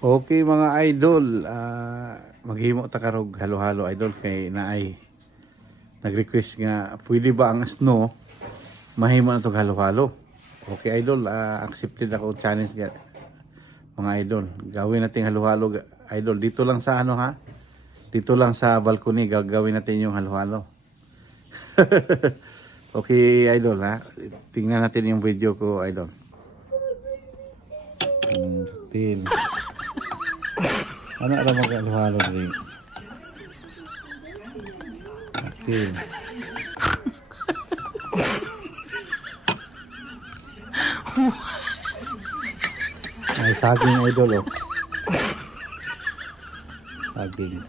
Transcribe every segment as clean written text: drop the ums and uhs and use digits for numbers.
Okay mga idol, maghimo ta karog halo-halo idol kay naay nag-request nga pwede ba ang snow mahimo na tong halo-halo. Okay idol, accepted ako challenge nga mga idol. Gawin natin halo-halo idol dito lang sa ano ha. Dito lang sa balcony gagawin natin yung halo-halo. Okay idol ha. Tingnan natin yung video ko idol. Tin. Ano ara mag-halo-halo diri? Tin. Ay saging idol oh. Saging.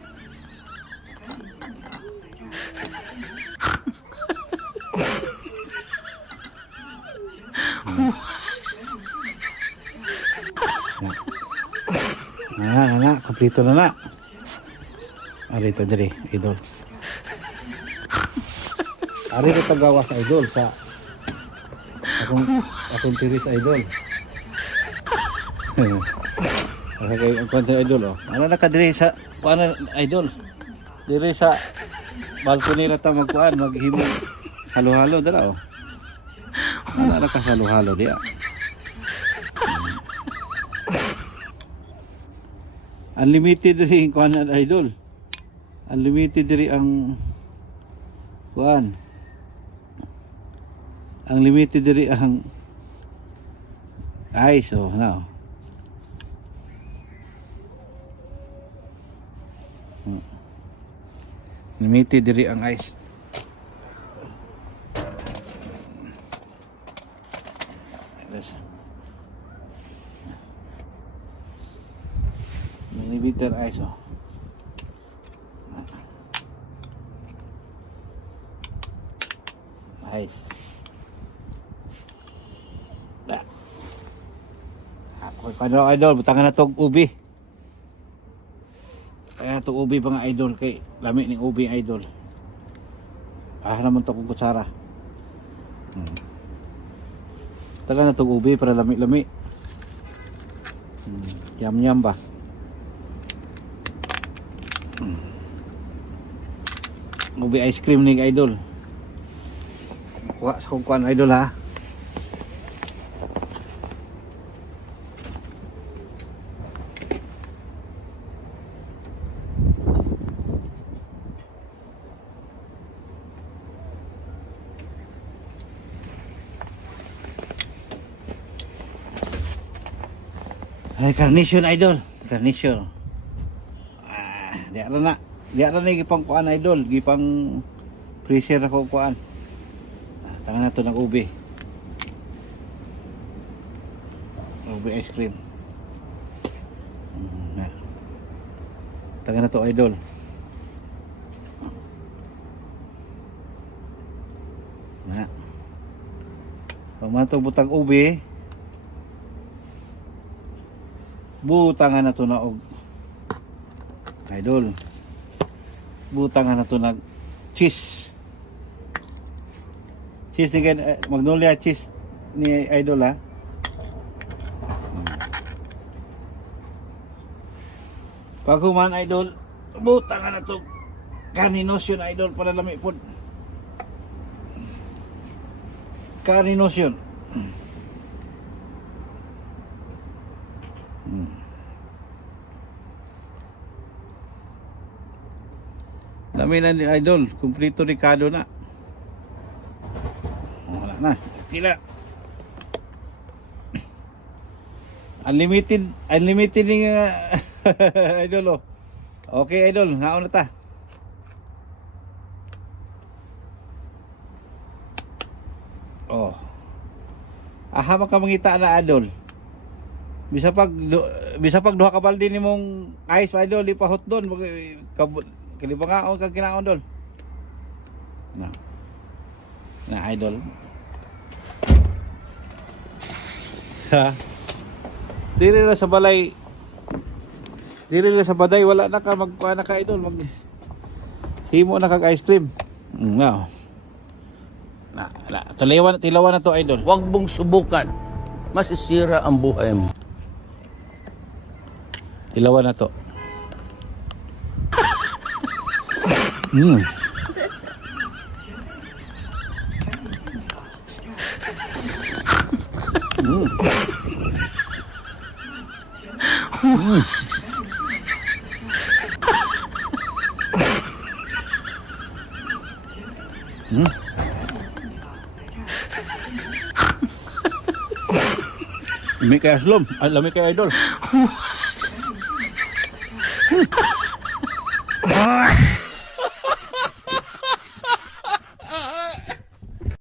Kompleto na na. Arito diri, idol. Arito tagawas idol sa akong tiris idol. Okay, ang kwento idol oh. Ano na ka diri sa ano idol? Diri sa balcony ra ta magkuan, maghimo halo-halo dala oh. Ano na ka halo-halo dia. Unlimited diri ang kuan idol. Unlimited diri ang kuan. Unlimited diri ang ice oh now. Limited diri ang ice. Millimeter ice oh. Ice. Dah. Ako kano idol, butangan na tog ubi. Kaya to ubi pa nga idol kay lami ning ubi idol. Naman to kung kutsara. Taga na tog ubi para lami-lami. Yam-yam ba? Ubi ice cream ning idol. Kuha sa kong kuan idol ha. Ay carnation idol, carnation. Di ara na gipang kuan idol, gipang freezer ako kuan. Tangan na to ng ubi. Ubi ice cream. Tangan na to idol. Na. Pagmatog butang ubi, butangan na to na og idol. Butangan na to nag cheese. Cheese ni Magnolia cheese ni idol ha. Pag human idol, butangan na to Carninos yun idol para lami po. Carninos yun. Dami na ni idol, kumplito Ricardo na. Wala na, tila. Unlimited ning idol oh. Okay idol, ngaon na ta. Oh. Aha ka mangita na idol. Bisa pag duha ka balde nimong ice idol di pa hot don. Kaliba nga o kag kinaon dol. Na idol. Ha. Diri na sa balay. Diri na sa baday wala na ka magkuha na ka idol. Himo na kag ice cream. Wow. Tilawan na to idol. Huwag mong subukan. Masisira ang buhay mo. Ilawan na to. Mm. Mm. Mm. Mm. Lami kay Aslom, lami kay Idol.